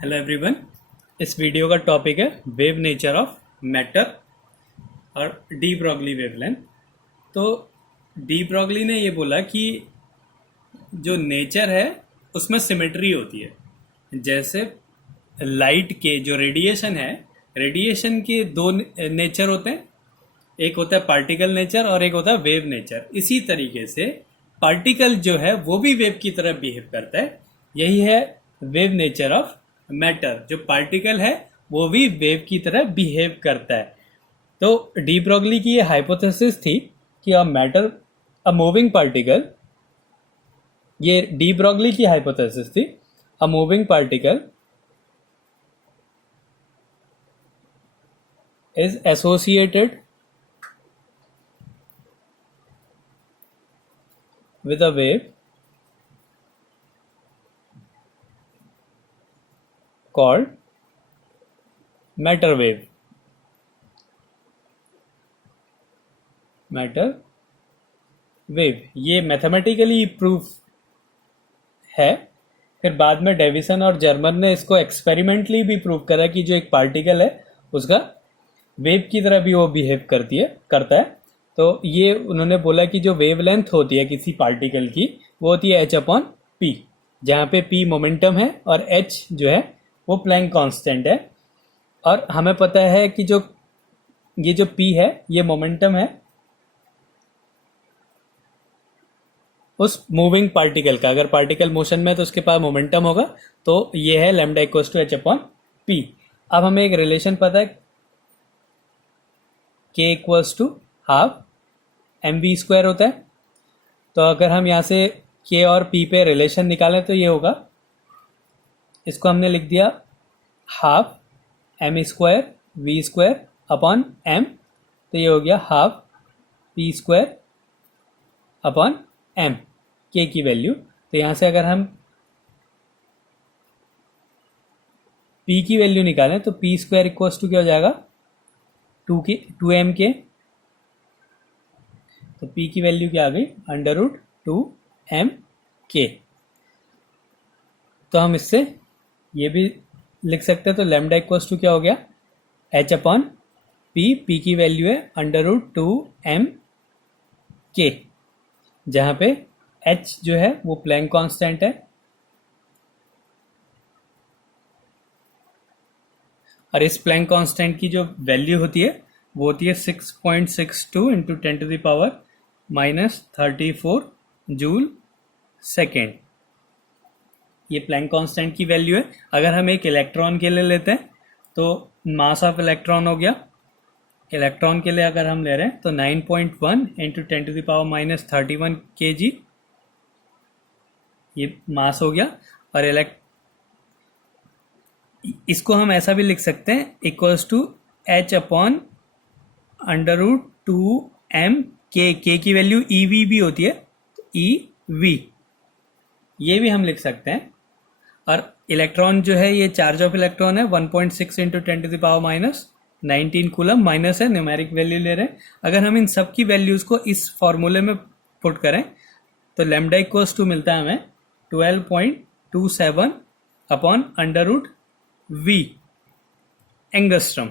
Hello everyone. इस video का topic है वेव नेचर ऑफ मैटर और डी ब्रॉगली वेवलेंथ। तो डी ब्रॉगली ने ये बोला कि जो नेचर है उसमें सिमेट्री होती है। जैसे लाइट के जो रेडिएशन है, रेडिएशन के दो नेचर होते हैं, एक होता है पार्टिकल नेचर और एक होता है वेव नेचर। इसी तरीके से पार्टिकल जो है वो भी वेव की तरह बिहेव करता है। यही है वेव नेचर ऑफ मैटर। जो पार्टिकल है वो भी वेव की तरह बिहेव करता है। तो डी ब्रॉगली की ये हाइपोथेसिस थी कि अ मूविंग पार्टिकल, ये डी ब्रॉगली की हाइपोथेसिस थी, a moving particle is associated with a wave called matter wave. ये मैथमेटिकली प्रूफ है। फिर बाद में डेविसन और जर्मन ने इसको एक्सपेरिमेंटली भी प्रूव करा कि जो एक पार्टिकल है उसका वेव की तरह भी वो बिहेव करता है। तो ये उन्होंने बोला कि जो वेवलेंथ होती है किसी पार्टिकल की वो होती है h/p, जहाँ पे p मोमेंटम है और h जो है वो प्लैंक कांस्टेंट है। और हमें पता है कि ये जो p है ये मोमेंटम है उस मूविंग पार्टिकल का। अगर पार्टिकल मोशन में है तो उसके पास मोमेंटम होगा, तो ये है लैम्डा इक्वल्स टू h/p। अब हमें एक रिलेशन पता है k equals to half mv² होता है। तो अगर हम यहाँ से k और p पे रिलेशन निकालें तो ये होगा, इसको हमने लिख दिया half m² v² upon m। तो ये हो गया half p² upon m, k की वैल्यू। तो यहाँ से अगर हम p की वैल्यू निकालें तो p² इक्वल्स टू क्या हो जाएगा, 2m k। तो p की वैल्यू क्या आ गई, √2m k। तो हम इससे ये भी लिख सकते हैं। तो लैम्डा इक्वल्स टू क्या हो गया, h/p। p की वैल्यू है √2m k, जहाँ पे h जो है वो प्लैंक कांस्टेंट है और इस प्लैंक कांस्टेंट की जो वैल्यू होती है वो होती है 6.62 इंटू 10⁻⁻34 जूल सेकेंड। ये प्लैंक कांस्टेंट की वैल्यू है। अगर हम एक इलेक्ट्रॉन के लिए लेते हैं तो मास ऑफ इलेक्ट्रॉन हो गया, इलेक्ट्रॉन के लिए अगर हम ले रहे हैं तो 9.1 इंटू 10⁻31 kg ये मास हो गया। और इसको हम ऐसा भी लिख सकते हैं equals to h/√2m k। k की वैल्यू ev भी होती है, तो ev ये भी हम लिख सकते हैं। और इलेक्ट्रॉन जो है ये चार्ज ऑफ इलेक्ट्रॉन है 1.6 इंटू 10⁻⁻19 कूलम, माइनस है, न्यूमेरिक वैल्यू ले रहे हैं। अगर हम इन सब की वैल्यूज को इस फॉर्मूले में पुट करें तो लैम्डा इक्वल्स टू मिलता है हमें 12.27 अपॉन √v एंगस्ट्रम।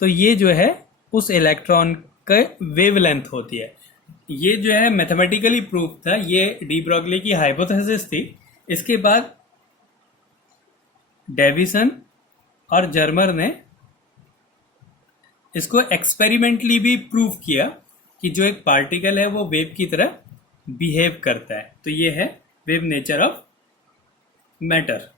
तो ये जो है उस इलेक्ट्रॉन का वेवलेंथ होती है। ये जो है मैथमेटिकली प्रूफ था, ये डी ब्रॉगली की हाइपोथेसिस थी। इसके बाद डेविसन और जर्मर ने इसको एक्सपेरिमेंटली भी प्रूव किया कि जो एक पार्टिकल है वो वेव की तरह बिहेव करता है। तो ये है वेव नेचर ऑफ मैटर।